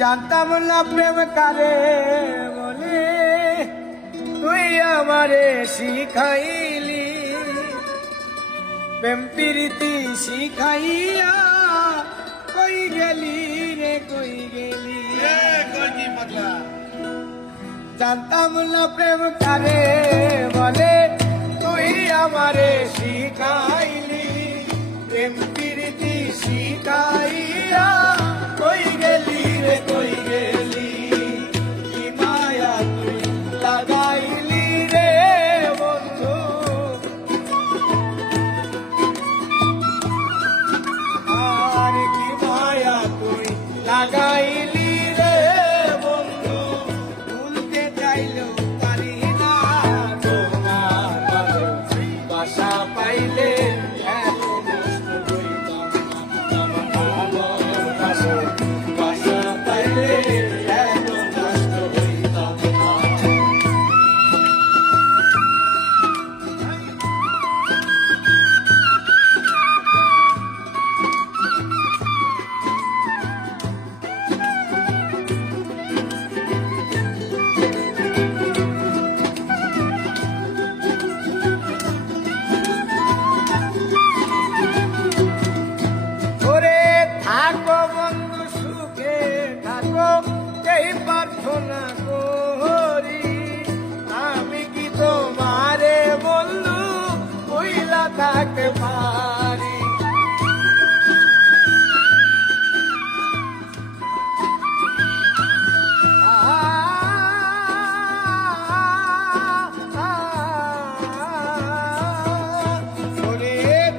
জানতাম না প্রেম কারে বলে, তুই আমারে শিখাইলি। প্রেম প্রীতি শিখাইয়া কই গেলি রে কই গেলি। জানতাম না প্রেম কারে বলে, তুই আমারে শিখাইলি। প্রেম প্রীতি শিখাইয়া কই গেলি রে কই গেলি। কি মায়া তুই লাগাইলি রে বন্ধু, আর কি মায়া তুই লাগাইলি রে বন্ধু। ভুলতে চাইলেও পারি না তোমার ভালোবাসা পাইলে। প্রার্থনা করি আমি কি তোমারে বন্ধু কইলা থাকতে পারি।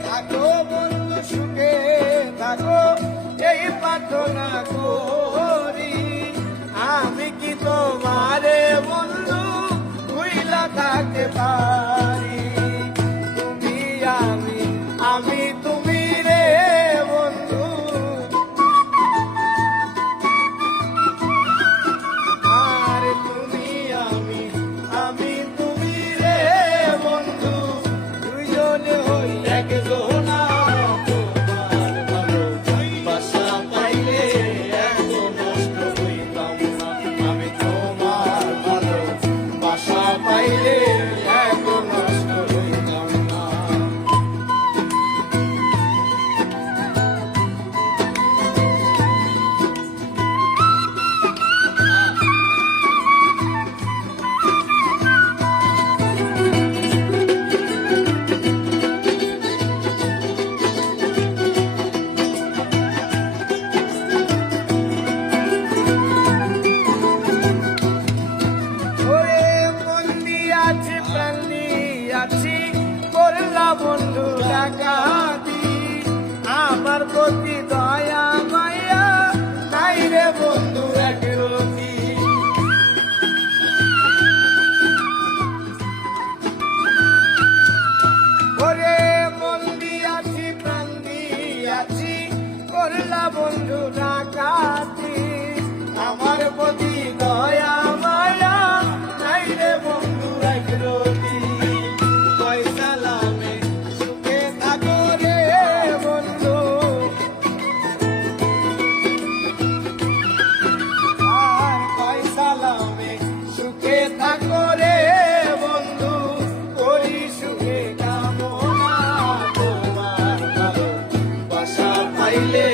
থাকো বন্ধু সুখে থাকো এই প্রার্থনা করি আমি কি তোমারে বন্ধু ভুইলা থাকতে পারি। তুমি আমি তুমি রে বন্ধু, আর তুমি আমি তুমি রে বন্ধু। দুইজনে হই একজনা তোমার ভালোবাসা পাইলে এত নষ্ট হইতাম না। আমি তোমার ভালোবাসা পাইলে এত নষ্ট হইতাম না। বন্ধু ডাকাতি আমার প্রতি দয়া মায়া নাই রে বন্ধু একরতি। ওরে মন দিয়াছি প্রাণ দিয়াছি করলা বন্ধু ডাকাতি আমার প্রতি দয়া মায়া নাই রে বন্ধু একরতি। পাইলে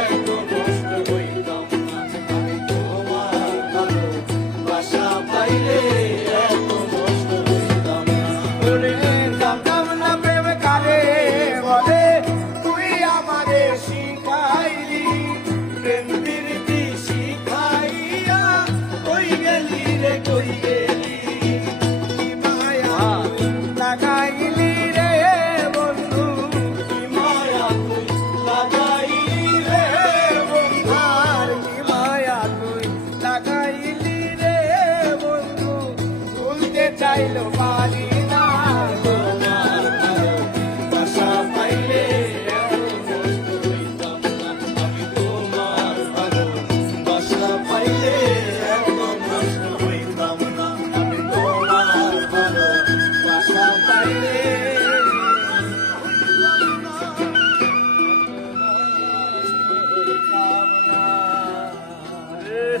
এত নষ্ট হইতাম না। আমি তোমার ভালোবাসা পাইলে এত নষ্ট হইতাম না। জানতাম না প্রেম কারে বলে, তুই আমারে শিখাইলি। প্রেম প্রীতি শিখাইয়া কই গেলি রে কই গেলি। কি মায়া লাগাইলি রে বন্ধু, কি মায়া লাগাইলি রে বন্ধু, আর কি মায়া তুই লাগাইলি রে বন্ধু। ভুলতে চাইলো পারি না তোমার ভালোবাসা পাইলে এত নষ্ট হইতাম না। আমি তোমার ভালোবাসা পাইলে এত নষ্ট হইতাম না। আমি তোমার ভালোবাসা পাইলে Ram